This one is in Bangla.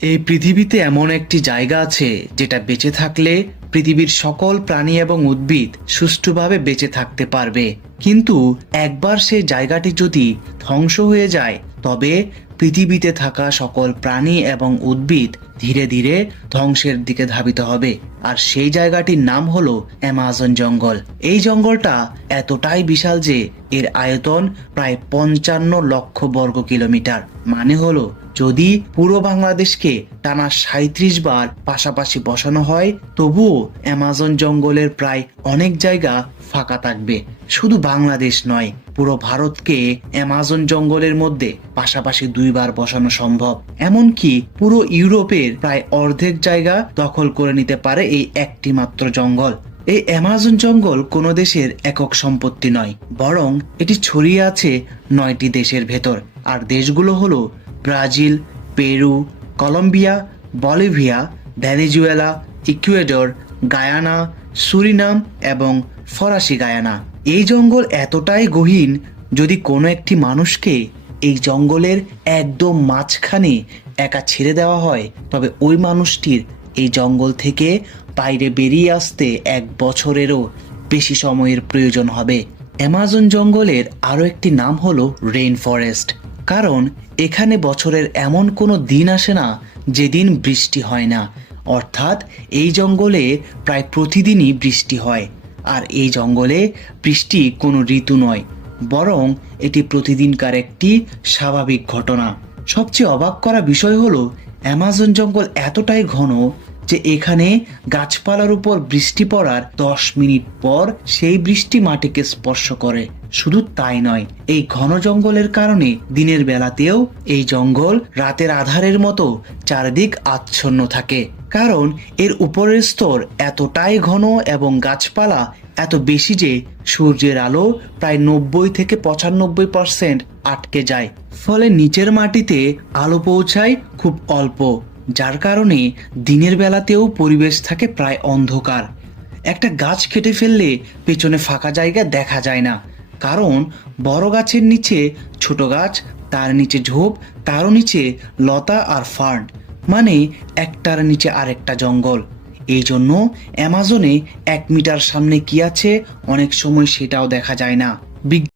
এই পৃথিবীতে এমন একটি জায়গা আছে যেটা বেঁচে থাকলে পৃথিবীর সকল প্রাণী এবং উদ্ভিদ সুষ্ঠুভাবে বেঁচে থাকতে পারবে। কিন্তু একবার সেই জায়গাটি যদি ধ্বংস হয়ে যায় তবে পৃথিবীতে থাকা সকল প্রাণী এবং উদ্ভিদ ধীরে ধীরে ধ্বংসের দিকে ধাবিত হবে। আর সেই জায়গাটির নাম হলো অ্যামাজন জঙ্গল। এই জঙ্গলটা এতটাই বিশাল যে এর আয়তন প্রায় 55 লক্ষ বর্গ কিলোমিটার। মানে হলো যদি পুরো বাংলাদেশকে টানা 37 বার পাশাপাশি বসানো হয় তবুও অ্যামাজন জঙ্গলের প্রায় অনেক জায়গা ফাঁকা থাকবে। শুধু বাংলাদেশ নয়, পুরো ভারতকে অ্যামাজন জঙ্গলের মধ্যে পাশাপাশি 2 বার বসানো সম্ভব। এমনকি পুরো ইউরোপের প্রায় অর্ধেক জায়গা দখল করে নিতে পারে এই একটি মাত্র জঙ্গল। এই অ্যামাজন জঙ্গল কোনো দেশের একক সম্পত্তি নয়, বরং এটি ছড়িয়ে আছে 9টি দেশের ভেতর। আর দেশগুলো হলো Brazil, Peru, Colombia, Bolivia, Venezuela, Ecuador, Guyana, Suriname এবং ফরাসি গায়ানা। এই জঙ্গল এতটাই গহীন, যদি কোনো একটি মানুষকে এই জঙ্গলের একদম মাঝখানে একা ছেড়ে দেওয়া হয় তবে ওই মানুষটির এই জঙ্গল থেকে বাইরে বেরিয়ে আসতে 1 বছরেরও বেশি সময়ের প্রয়োজন হবে। অ্যামাজন জঙ্গলের আরও একটি নাম হলো রেইন ফরেস্ট, কারণ এখানে বছরের এমন কোনো দিন আসে না যেদিন বৃষ্টি হয় না। অর্থাৎ এই জঙ্গলে প্রায় প্রতিদিনই বৃষ্টি হয়। আর এই জঙ্গলে বৃষ্টি কোনো ঋতু নয়, বরং এটি প্রতিদিনকার একটি স্বাভাবিক ঘটনা। সবচেয়ে অবাক করা বিষয় হলো অ্যামাজন জঙ্গল এতটাই ঘন যে এখানে গাছপালার উপর বৃষ্টি পড়ার 10 মিনিট পর সেই বৃষ্টি মাটিকে স্পর্শ করে। শুধু তাই নয়, এই ঘন জঙ্গলের কারণে দিনের বেলাতেও এই জঙ্গল রাতের আধারের মতো চারদিক আচ্ছন্ন থাকে, কারণ এর উপরের স্তর এতটাই ঘন এবং গাছপালা এত বেশি যে সূর্যের আলো প্রায় 90 থেকে 95% আটকে যায়। ফলে নিচের মাটিতে আলো পৌঁছায় খুব অল্প, যার কারণে দিনের বেলাতেও পরিবেশ থাকে প্রায় অন্ধকার। একটা গাছ কেটে ফেললে পেছনে ফাঁকা জায়গা দেখা যায় না, কারণ বড় গাছের নিচে ছোট গাছ, তার নিচে ঝোপ, তারও নিচে লতা আর ফার্ন, মানে একটার নিচে আরেকটা জঙ্গল। এই জন্য অ্যামাজনে 1 মিটার সামনে কি আছে অনেক সময় সেটাও দেখা যায় না।